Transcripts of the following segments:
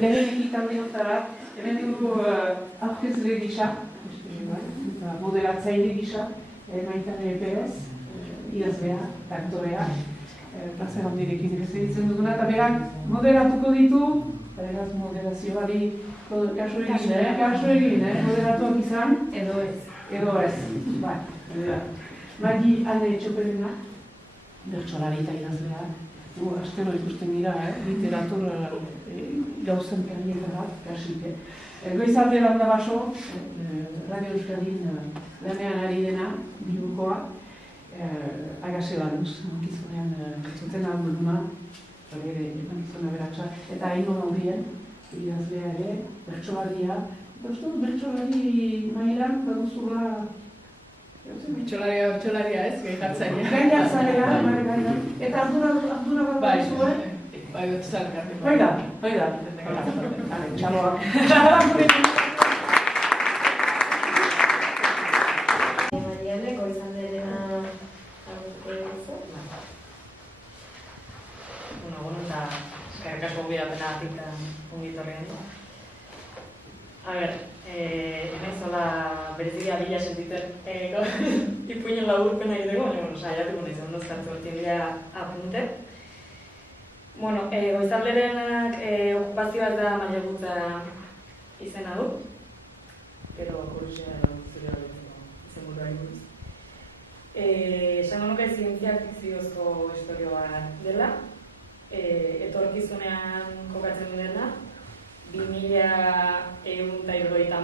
lehen ekitaldi honetara, hemen dugu aurkezle gisa, moderatzaile gisa, Maitane Perez, idazlea, aktorea, plazer handirekin egiten duguna, eta berak moderatuko ditu, beraz moderazioari kasu egin, moderatuak izan, edo ez. Edo ez, bai. Magi Ane Txoperena, bertsolari eta idazlea, astero ikusten dira, literatura gauzen perrietara, kasik. Goizalde Landa Baso, Radio Euskadin lanean ari dena, Bilbokoa, Agase Lanuz, mankizunean zuten albumuna, mankizuna beratxa, eta haino daudien, idazlea ere, bertsolaria, bertsolari mailan, baduzula... Bertsolaria ez, gaitatzailea. Gaitatzailea, eta ardura bat bat zuen? Bai, bertsolariak. Bai da. Txaloa. Mariane, goizalderena agurko duzu? Bueno, eta eskerrik asko gonbidapena eta ongi etorri. A ber, hemen zola berezigia bila sentiten ipuinen laburpena egiteko, saiatuko nahi zen, nozkartu hortien dira apunte. Bueno, goizalderenak okupazioa eta mailegutza izena du, pero kuriosia zure izen burua buruz. Esango nuke zientzia fikziozko istorioa dela, etorkizunean kokatzen dena, 2170 eta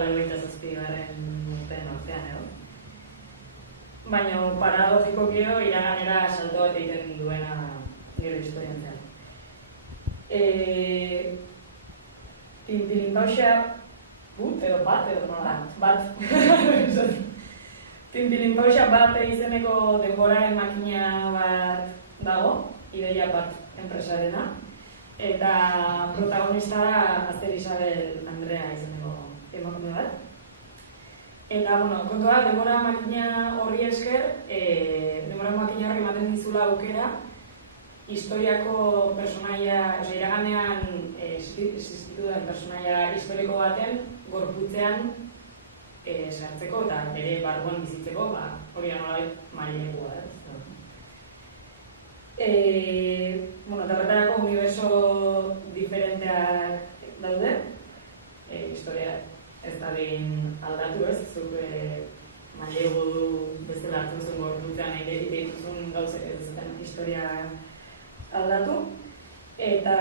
2187 urteen artean edo. Baina paradogikoki iraganera salto bat egiten duena gero historian zehar. Tinpilinpauxa Tinpilinpauxa bat izeneko denboraren makina bat dago, Ideia bat enpresarena. Eta protagonista da Aster Isabel Andrea izeneko emakume bat. Eta, kontua, denbora makina horri esker, denbora makina horri ematen dizula aukera, historiako personaia, iraganean existitu den personaia historiko baten gorputzean sartzeko eta bere barruan bizitzeko, hori da nolabait mailegua. Eta horretarako uniberso diferenteak daude, historia ez da behin aldatu ez, zuk mailegu bezala hartu zuen gorputzean egite dituzun gauzek ez zuten historia aldatu. Eta,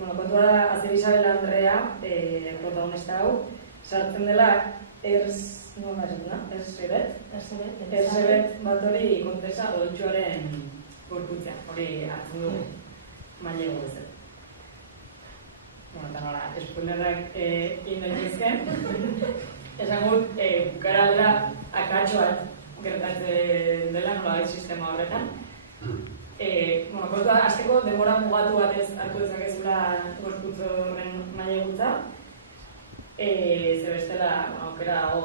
kontua da, Aster Isabel Andrea, protagonista hau, sartzen dela Erzsébet bat hori kontesa Odoltxoaren gorputzean, hori hartzen dugu mailegu bezala. Eta nola, espoilerrak indaitezken, esan gut, bukara dela akatxo bat gertatzen dela nolabait sistema horretan. Kontua, azteko denbora mugatu batez hartu dezakezula gorputz horren mailegutza, zebestela aukera dago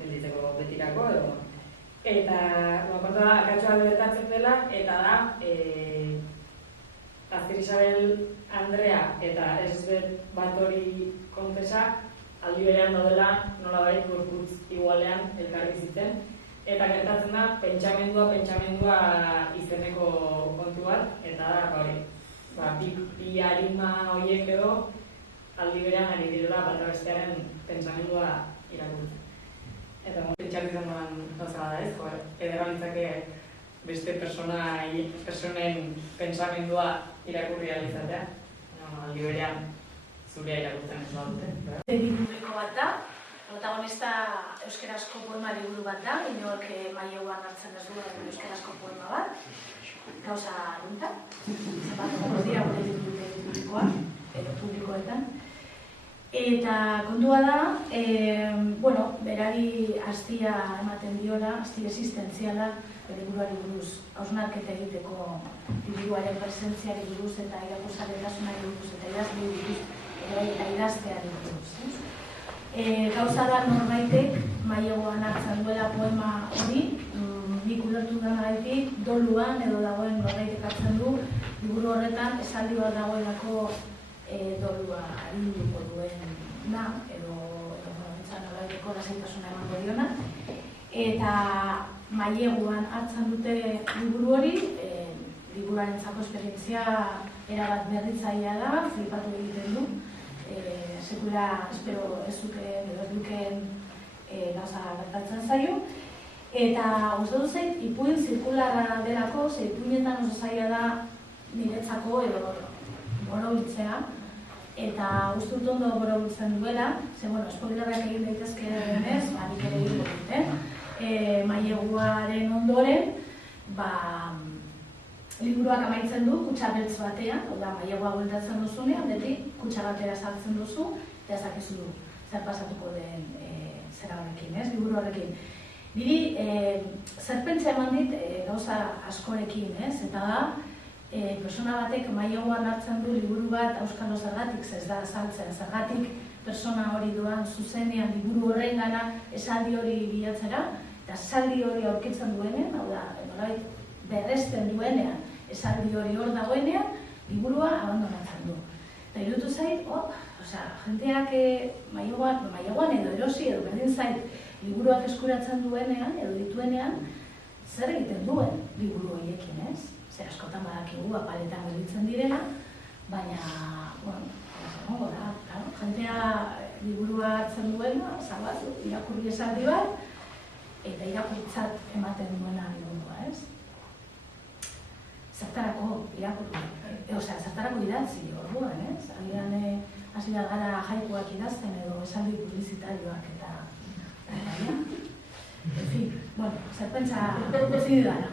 gelditzeko betirako edo. Eta kontua, akatxo bat gertatzen dela, eta da Aster Isabel Andrea eta Erzsébet bat hori kontesa aldi berean daudela nolabait gorputz igualean elkarri bizitzen. Eta gertatzen da, pentsamendua izeneko kontu bat, eta da, hori, bi harima horiek edo aldi berean ari direla bat bestearen pentsamendua irakurtzen. Eta pentsatu izan duan gauza da ez, edera nintzake beste personen pentsamendua irakurri alizatea, aldi berean zurea irakurtzen ez badute. Edibideko bat da, protagonista euskarazko poema liburu bat da, inork maileguan hartzen ez duen euskarazko poema bat, gauza arrunta, zapatuko dira gure bibliotekoa, edo publikoetan. Eta kontua da, berari hastia ematen diola, hasti existentziala, bere buruari buruz, hausnarketa egiteko liburuaren presentziari buruz eta irakurtzaletasunari buruz eta idazleari buruz, eta idazteari buruz. Gauza da norbaitek maileguan hartzen duela poema hori, nik ulertu denagatik doluan edo dagoen norbaitek hartzen du liburu horretan esaldi bat dagoelako dolua arinduko duena, edo nolaiteko lasaitasuna emango diona. Eta maileguan hartzen dute liburu hori, liburuarentzako esperientzia erabat berritzailea da, flipatu egiten du. Sekula espero ez zukeen edo ez dukeen gauza gertatzen zaio. Eta uste dut zait, ipuin zirkularra delako, ze ipuinetan oso zaila da niretzako edo borobiltzea. Eta uste dut ondo borobiltzen duela, ze, spoilerrak egin daitezke denez, nik ere egin dut, maileguaren ondoren, liburuak amaitzen du kutxa beltz batean, oda mailegua bueltatzen duzunean, beti kutxa batera sartzen duzu, eta ezakizu du zer pasatuko den zera horrekin, liburu horrekin. Niri, zer pentsa eman dit gauza askorekin, eta da, persona batek maileguan hartzen du liburu bat auskalo zergatik, ez da azaltzen, zergatik persona hori doan zuzenean liburu horren gana esaldi hori bilatzera, eta esaldi hori aurkitzen duenean, hau da, berresten duenean, esaldi hori hor dagoenean, liburua abandonatzen du. Eta irutu zait, jenteak maileguan edo erosi edo berdin zait liburuak eskuratzen duenean edo dituenean, zer egiten duen liburu horiekin, ez? Zer askotan badakigu, apaletan gelditzen direla, baina, jentea liburua hartzen duena, zabatu, irakurri esaldi bat, eta irakurtzat ematen duena liburua, ez? Zertarako irakurri, zertarako idatzi orduan, ez? Agian hasi da gara jaikuak idazten edo esaldi publizitarioak eta... En fin, zer pentsa utzi didala.